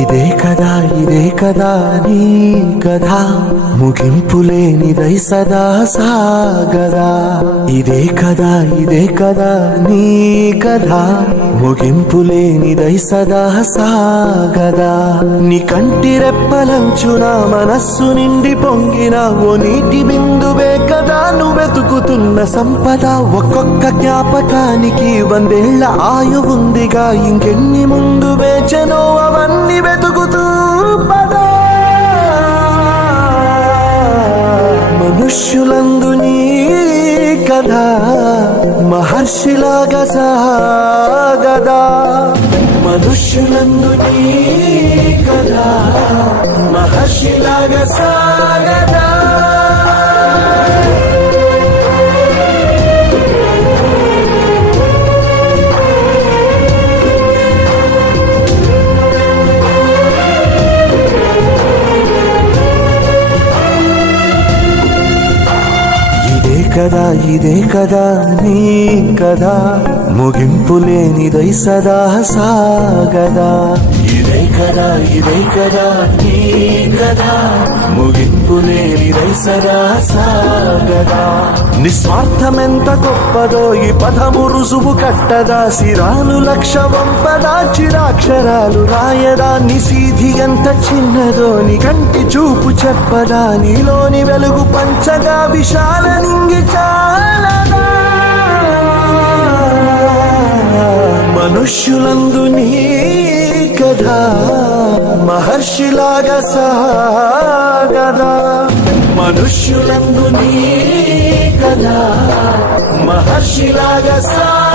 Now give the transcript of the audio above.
ఇదే కదా నీ కథ ముగింపులేనిదై సదా సాగదా. ఇదే కదా నీ కథ ముగింపులేనిదై సదా సాగదా. నీ కంటి రెప్పలంచున మనస్సు నిండి పొంగిన ఓ నీటి బిందువే కదా నువ్వెతుకుతున్న సంపద. ఒక్కొక్క జ్ఞాపకానికి 100 ఏళ్ల ఆయువుందిగా, ఇంకెన్ని ముందు వేచనో అవన్నీ వెతుకుతూ పదా. మనుష్యులందు నీ కథ మహర్షిలాగా సాగదా. మనుష్యులందు నీ కథ మహర్షిలాగా సాగదా. ఇదే కదా నీ కదా ముగింపులేనిదై సదా సాగదా. ఇదే కదా నీ కదా ముగింపులేనిదై సదా సాగదా. నిస్వార్థమెంత గొప్పదో ఈ పదము రుజువు కట్టదా. సిరాలు లక్ష వంపదా, చిరాక్షరాలు రాయదా. నిశీధి ఎంత చిన్నదో నీ కంటి చూపు చెప్పదా. నీలోని వెలుగు పంచగా విశాల నింగి చాలదా. మనుష్యులందు నీ కథ మహర్షిలాగా సాగదా. మనుష్యులందు నీ కథ మహర్షిలాగా సాగదా.